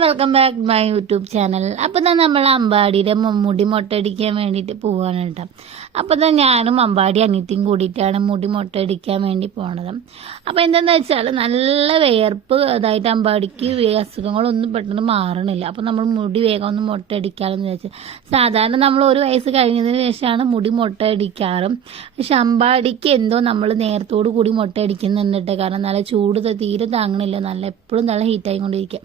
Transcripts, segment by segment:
Welcome back my YouTube channel. അപ്പം നമ്മൾ അമ്പാടിയുടെ മുടി മൊട്ടയടിക്കാൻ വേണ്ടിയിട്ട് പോവാണ് കേട്ടോ. അപ്പം ഞാനും അമ്പാടി അനിയത്തിയും കൂടിയിട്ടാണ് മുടി മൊട്ടയടിക്കാൻ വേണ്ടി പോണത്. അപ്പോൾ എന്താണെന്ന് വെച്ചാൽ നല്ല വിയർപ്പ് അതായിട്ട് അമ്പാടിക്ക് അസുഖങ്ങളൊന്നും പെട്ടെന്ന് മാറണില്ല. അപ്പോൾ നമ്മൾ മുടി വേഗം ഒന്ന് മൊട്ടയടിക്കാമെന്ന് വെച്ചാൽ സാധാരണ നമ്മൾ 1 വയസ്സ് കഴിഞ്ഞതിന് ശേഷമാണ് മുടി മൊട്ടയടിക്കാറ്. പക്ഷെ അമ്പാടിക്ക് എന്തോ നമ്മൾ നേരത്തോടു കൂടി മൊട്ടയടിക്കുന്നുണ്ട്. കാരണം നല്ല ചൂട് തീരെ താങ്ങണില്ല, നല്ല എപ്പോഴും നല്ല ഹീറ്റായിക്കൊണ്ടിരിക്കുക.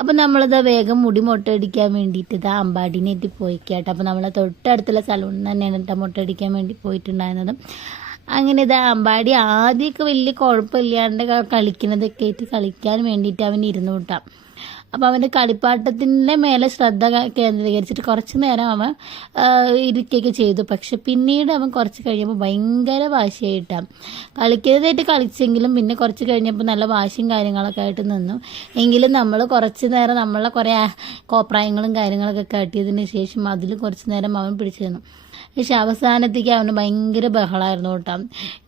അപ്പം നമ്മളിത് വേഗം മുടി മൊട്ടയടിക്കാൻ വേണ്ടിയിട്ട് ഇതാ അമ്പാടിനേറ്റ് പോയിക്കാട്ടെ. അപ്പം നമ്മളെ തൊട്ടടുത്തുള്ള സലൂണിൽ തന്നെയാണ് കേട്ടോ മൊട്ടയടിക്കാൻ വേണ്ടി പോയിട്ടുണ്ടായിരുന്നത്. അങ്ങനെ ഇതാ അമ്പാടി ആദ്യമൊക്കെ വലിയ കുഴപ്പമില്ലാണ്ട് കളിക്കുന്നതൊക്കെ ആയിട്ട് കളിക്കാൻ വേണ്ടിയിട്ട് അവൻ ഇരുന്നു കിട്ടാം. അപ്പോൾ അവൻ്റെ കളിപ്പാട്ടത്തിൻ്റെ മേലെ ശ്രദ്ധ കേന്ദ്രീകരിച്ചിട്ട് കുറച്ച് നേരം അവൻ ഇരിക്കുകയൊക്കെ ചെയ്തു. പക്ഷെ പിന്നീട് അവൻ കുറച്ച് കഴിഞ്ഞപ്പോൾ ഭയങ്കര വാശിയായിട്ടാണ്. കളിക്കുന്നതായിട്ട് കളിച്ചെങ്കിലും പിന്നെ കുറച്ച് കഴിഞ്ഞപ്പോൾ നല്ല വാശിയും കാര്യങ്ങളൊക്കെ ആയിട്ട് നിന്നു. എങ്കിലും നമ്മൾ കുറച്ച് നേരം നമ്മളെ കുറേ കോപ്രായങ്ങളും കാര്യങ്ങളൊക്കെ കാട്ടിയതിന് ശേഷം അതിൽ കുറച്ച് നേരം അവൻ പിടിച്ചു നിന്നു. പക്ഷെ അവസാനത്തേക്ക് അവന് ഭയങ്കര ബഹളമായിരുന്നു കേട്ടോ.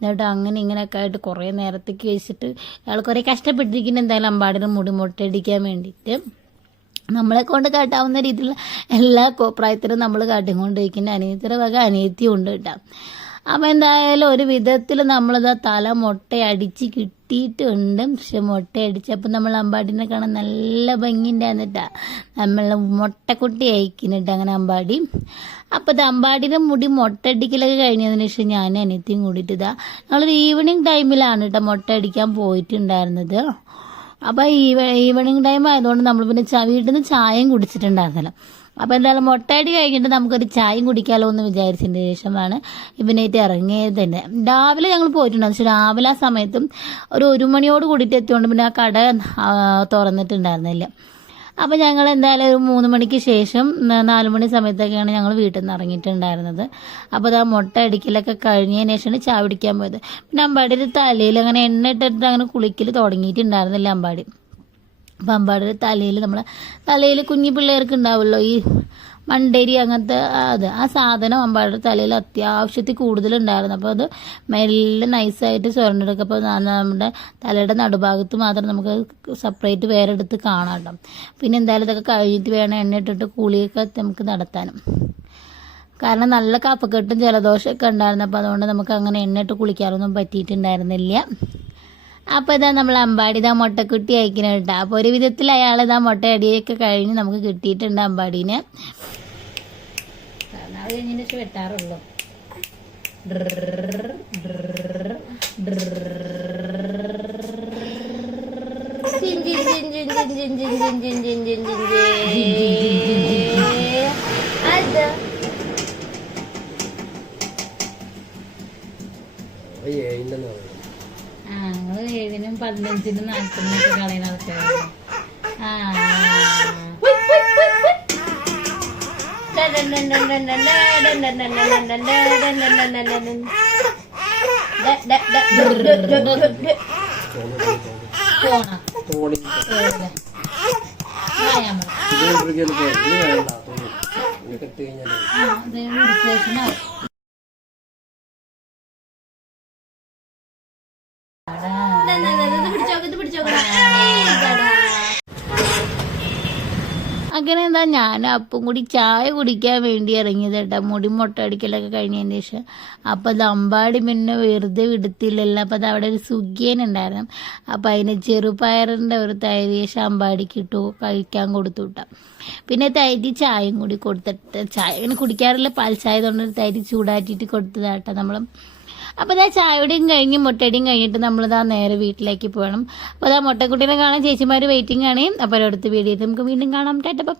എന്നിട്ട് അങ്ങനെ ഇങ്ങനെയൊക്കെ ആയിട്ട് കുറേ നേരത്തേക്ക് വെച്ചിട്ട് അയാൾ കുറേ കഷ്ടപ്പെട്ടിരിക്കുന്നു എന്തായാലും അമ്പാടിയുടെ മുടി മൊട്ടയടിക്കാൻ വേണ്ടിയിട്ട്. നമ്മളെ കൊണ്ട് കാട്ടാവുന്ന രീതിയിലുള്ള എല്ലാ കോപ്രായത്തിനും നമ്മൾ കാട്ടിക്കൊണ്ടിരിക്കുന്ന അനിയത്തിയുടെ വക അനിയത്തിയും ഉണ്ട് കേട്ടോ. അപ്പം എന്തായാലും ഒരു വിധത്തിൽ നമ്മളത് തല മൊട്ടയടിച്ച് കിട്ടിയിട്ടുണ്ട്. പക്ഷെ മൊട്ടയടിച്ചപ്പോൾ നമ്മൾ അമ്പാടിനെ കാണാൻ നല്ല ഭംഗിയുണ്ടായിരുന്നിട്ടാ. നമ്മൾ മൊട്ടക്കുട്ടി അയക്കുന്നുണ്ട് അങ്ങനെ അമ്പാടി. അപ്പോൾ ഇത് അമ്പാടിയുടെ മുടി മൊട്ടയടിക്കലൊക്കെ കഴിഞ്ഞതിന് ശേഷം ഞാൻ അനിയത്തിയും കൂടിയിട്ട് ഇതാ നമ്മളൊരു ഈവനിങ് ടൈമിലാണ് കേട്ടോ മൊട്ടയടിക്കാൻ പോയിട്ടുണ്ടായിരുന്നത്. അപ്പോൾ ഈവനിങ് ടൈം ആയതുകൊണ്ട് നമ്മൾ പിന്നെ വീട്ടിൽ നിന്ന് ചായയും കുടിച്ചിട്ടുണ്ടായിരുന്നല്ലോ. അപ്പോൾ എന്തായാലും മൊട്ടയടി കഴിഞ്ഞിട്ട് നമുക്കൊരു ചായയും കുടിക്കാമല്ലോ എന്ന് വിചാരിച്ചതിന് ശേഷമാണ് ഇവനായിട്ട് ഇറങ്ങിയത് തന്നെ. രാവിലെ ഞങ്ങൾ പോയിട്ടുണ്ടായിരുന്നു. പക്ഷെ രാവിലെ ആ സമയത്തും ഒരു 1 മണിയോട് കൂടിയിട്ട് എത്തിയോണ്ട് പിന്നെ ആ കട തുറന്നിട്ടുണ്ടായിരുന്നില്ല. അപ്പോൾ ഞങ്ങൾ എന്തായാലും ഒരു 3 മണിക്ക് ശേഷം 4 മണി സമയത്തൊക്കെയാണ് ഞങ്ങൾ വീട്ടിൽ നിന്ന് ഇറങ്ങിയിട്ടുണ്ടായിരുന്നത്. അപ്പോൾ അത് ആ മൊട്ടയടിക്കലൊക്കെ കഴിഞ്ഞതിന് ശേഷമാണ് ചായ പിടിക്കാൻ പോയത്. പിന്നെ അമ്പാടിയുടെ തലയിൽ അങ്ങനെ എണ്ണ ഇട്ടിട്ട് അങ്ങനെ കുളിക്കൽ തുടങ്ങിയിട്ടുണ്ടായിരുന്നില്ല അമ്പാടി. അപ്പം അമ്പാടിയുടെ തലയിൽ കുഞ്ഞു പിള്ളേർക്ക് ഉണ്ടാവുമല്ലോ ഈ മണ്ടേരി അങ്ങനത്തെ ആ സാധനം അമ്പാടിയുടെ തലയിൽ അത്യാവശ്യത്തിൽ കൂടുതലുണ്ടായിരുന്നു. അപ്പോൾ അത് മെല്ലെ നൈസായിട്ട് ചുരണ്ടെടുക്കുക. അപ്പോൾ നമ്മുടെ തലയുടെ നടുഭാഗത്ത് മാത്രം നമുക്ക് സെപ്പറേറ്റ് വേറെ എടുത്ത് കാണാം കേട്ടോ. പിന്നെ എന്തായാലും ഇതൊക്കെ കഴിഞ്ഞിട്ട് വേണം എണ്ണ ഇട്ടിട്ട് കുളിയൊക്കെ നമുക്ക് നടത്താനും. കാരണം നല്ല കഫക്കെട്ടും ജലദോഷമൊക്കെ ഉണ്ടായിരുന്നു. അപ്പോൾ അതുകൊണ്ട് നമുക്ക് അങ്ങനെ എണ്ണ ഇട്ട് കുളിക്കാനൊന്നും പറ്റിയിട്ടുണ്ടായിരുന്നില്ല. അപ്പോൾ ഇതാ നമ്മൾ അമ്പാടി ഇതാ മുട്ടക്കുട്ടി അയക്കണം കേട്ടോ. അപ്പോൾ ഒരു വിധത്തിൽ അയാൾ ഇതാ മുട്ടയടിയൊക്കെ കഴിഞ്ഞ് നമുക്ക് കിട്ടിയിട്ടുണ്ട് അമ്പാടീനെ. കാരണം അത് കഴിഞ്ഞതിന് ശേഷം വെട്ടാറുള്ളൂ. ഞങ്ങൾ 7-നും 15-നും 40-നൊക്കെ കളയുന്ന ആൾക്കാരാണ്. അങ്ങനെ എന്താ ഞാൻ അപ്പം കൂടി ചായ കുടിക്കാൻ വേണ്ടി ഇറങ്ങിയത് കേട്ടോ. മുടി മൊട്ടയടിക്കലൊക്കെ കഴിഞ്ഞതിന് ശേഷം. അപ്പം അത് അമ്പാടി പിന്നെ വെറുതെ വിടത്തില്ലല്ലോ. അപ്പം അത് അവിടെ ഒരു സുഖിയനുണ്ടായിരുന്നു. അപ്പം അതിന് ചെറുപയറിൻ്റെ ഒരു തൈര് അമ്പാടിക്ക് ഇട്ടു കഴിക്കാൻ കൊടുത്തു വിട്ടാം. പിന്നെ തൈര് ചായയും കൂടി കൊടുത്തിട്ട് ചായ അങ്ങനെ കുടിക്കാറില്ല, പാൽ ചായ കൊണ്ട് തൈര് ചൂടാറ്റിയിട്ട് കൊടുത്തതാട്ടോ നമ്മൾ. അപ്പോൾ അതാ ചായയുടെയും കഴിഞ്ഞ് മുട്ടയുടെയും കഴിഞ്ഞിട്ട് നമ്മളിതാ നേരെ വീട്ടിലേക്ക് പോകണം. അപ്പോൾ അതാ മുട്ടക്കുട്ടീനെ കാണാൻ ചേച്ചിമാർ വെയിറ്റിംഗ് ആണ്. അപ്പോൾ അടുത്ത വീഡിയോയിൽ നമുക്ക് വീണ്ടും കാണാം. ടാറ്റ ബൈ.